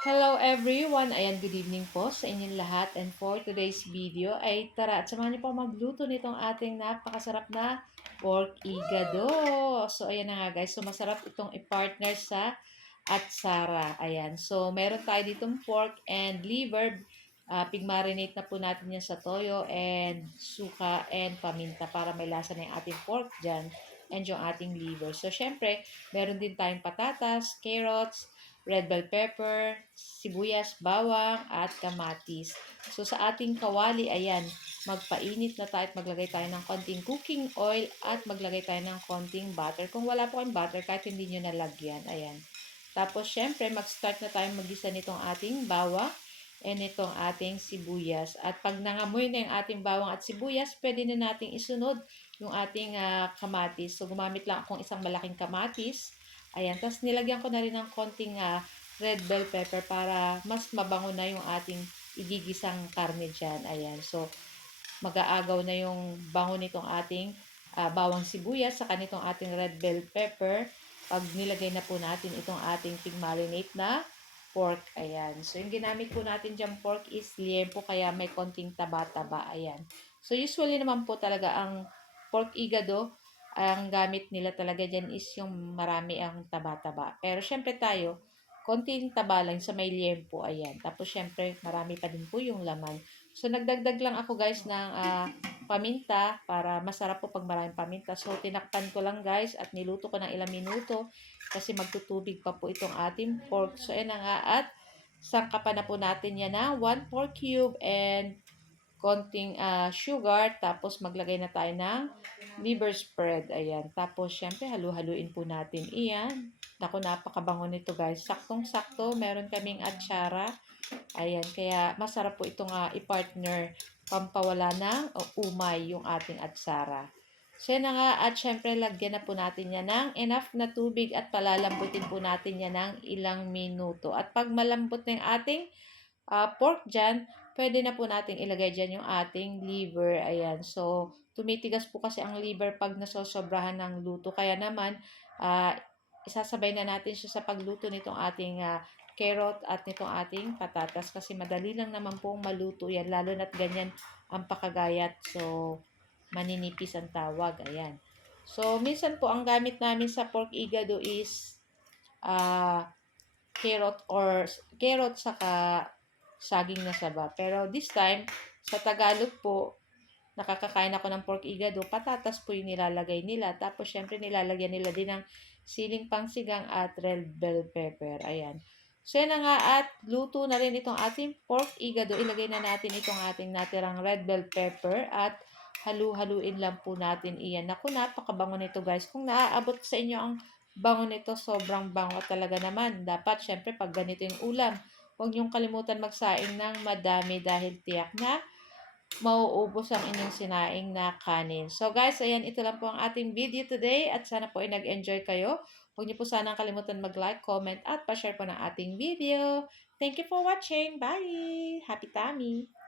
Hello everyone! Ayan, good evening po sa inyong lahat. And for today's video ay tara at samahan niyo po magluto nitong ating napakasarap na pork igado. So ayan na nga guys, so masarap itong i-partner sa atsara. Ayan, so meron tayo ditong pork and liver. Pig-marinate na po natin yan sa toyo and suka and paminta para may lasa na yung ating pork dyan and yung ating liver. So syempre, meron din tayong patatas, carrots, red bell pepper, sibuyas, bawang, at kamatis. So, sa ating kawali, ayan, magpainit na tayo at maglagay tayo ng konting cooking oil at maglagay tayo ng konting butter. Kung wala po kayong butter, kahit hindi nyo nalagyan, ayan. Tapos, syempre, mag-start na tayo mag-gisa nitong ating bawang and itong ating sibuyas. At pag nangamoy na yung ating bawang at sibuyas, pwede na nating isunod yung ating kamatis. So, gumamit lang akong isang malaking kamatis. Ayan, tapos nilagyan ko na rin ng konting red bell pepper para mas mabango na yung ating igigisang karne dyan. Ayan, so mag-aagaw na yung bango nitong ating bawang sibuyas sa nitong ating red bell pepper pag nilagay na po natin itong ating pig marinate na pork. Ayan, so yung ginamit po natin dyan pork is liempo kaya may konting taba-taba. Ayan, so usually naman po talaga ang pork igado ang gamit nila talaga dyan is yung marami ang taba-taba. Pero syempre tayo, konting taba lang sa may liempo, ayan. Tapos syempre, marami pa din po yung laman. So, nagdagdag lang ako guys ng paminta para masarap po pag maraming paminta. So, tinakpan ko lang guys at niluto ko ng ilang minuto kasi magtutubig pa po itong ating pork. So, ayan na nga at sangkapan na po natin yan ng 1 pork cube and konting sugar. Tapos, maglagay na tayo ng liver spread. Ayan. Tapos, syempre, halu-haluin po natin iyan. Naku, napakabango nito guys. Saktong-sakto. Meron kaming atsara. Ayan. Kaya, masarap po itong i-partner pampawala ng umay yung ating atsara. So, yan na nga. At syempre, lagyan na po natin yan ng enough na tubig at palalambutin po natin yan ng ilang minuto. At pag malambot na yung ating pork dyan, pwede na po natin ilagay dyan yung ating liver. Ayan. So, tumitigas po kasi ang liver pag nasosobrahan ng luto. Kaya naman, isasabay na natin siya sa pagluto nitong ating carrot at nitong ating patatas. Kasi madali lang naman pong maluto yan. Lalo na't ganyan ang pakagayat. So, maninipis ang tawag. Ayan. So, minsan po ang gamit namin sa pork igado is carrot saka saging na saba. Pero this time, sa Tagalog po, nakakakain ako ng pork igado, patatas po yung nilalagay nila. Tapos, syempre, nilalagyan nila din ng siling pangsigang at red bell pepper. Ayan. So, yan na nga at luto na rin itong ating pork igado. Ilagay na natin itong ating natirang red bell pepper at halu-haluin lang po natin iyan. Naku, napakabango nito guys. Kung naaabot sa inyo ang bango nito, sobrang bango talaga naman. Dapat, syempre, pag ganito yung ulam, huwag niyong kalimutan magsaing ng madami dahil tiyak na mauubos ang inyong sinaing na kanin. So guys, ayan, ito lang po ang ating video today at sana po ay nag-enjoy kayo. Huwag niyo po sanang kalimutan mag-like, comment at pa-share po ng ating video. Thank you for watching. Bye! Happy tummy!